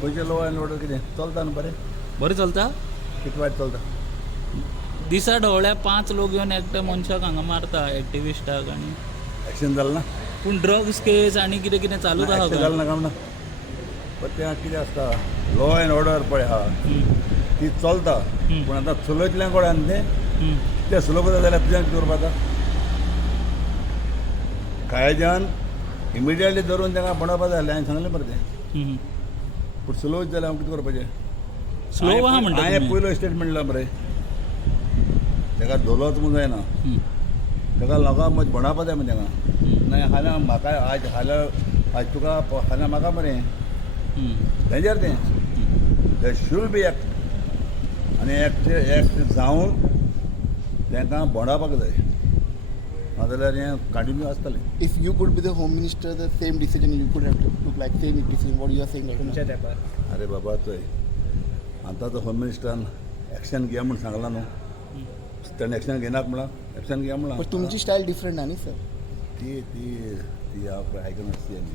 गोंयचे लो and order कितें चलता न्हू बरें बरें चलता. कितें वायट चलता. दिसा ढवळ्या 5 लोक येवन एकट्या मनशाक हांगा मारता एक्टिविस्टाक आनी एक्शन जालें ना पूण ड्रग्स केस आनी कितें कितें चालूच आहा एक्शन गोंयांत. जालें ना काम ना पण तें कितें आसता लॉ अँड ऑर्डर पळय आहा ती चलता पूण आतां चलयतल्यां कळ्यान तें तें सुलो करता जाल्यार तुज्यान कितें करपाक जाता. कायद्यान इमिडियटली धरून तांकां बनवपाक जाय आसलें हांवें सांगलें मरे तें पूण स्लो जाल्यार हांव कितें करपाचें. स्लो आहा म्हणटा हांवें तुमी. पयलो स्टेटमेंट दिला मरे ताका धोलोच म्हणून जायना ताका लोकांक मत भोंवडावपा जाय मरे ताका नाय हाल्या म्हाका आज तुका हाल्या म्हाका मरे डेंजर तें दे शूड बी एक्ट आनी एक्ट जावन तांकां भोंवडावपाक जाय नाजाल्यार हें कंटिन्यू आसतलें. If you could be the home minister, the same decision you could have took like same decision. What you are saying right now? अरे बाबा चोय आतां तो होम मिनिस्टरान एक्शन घे म्हूण सांगलां न्हू ताणें एक्शन घेनाक म्हणला एक्शन घे म्हणलां. But तुमची स्टाईल डिफरंट आहे ना सर. ती ती ती हांव आयकनासली आनी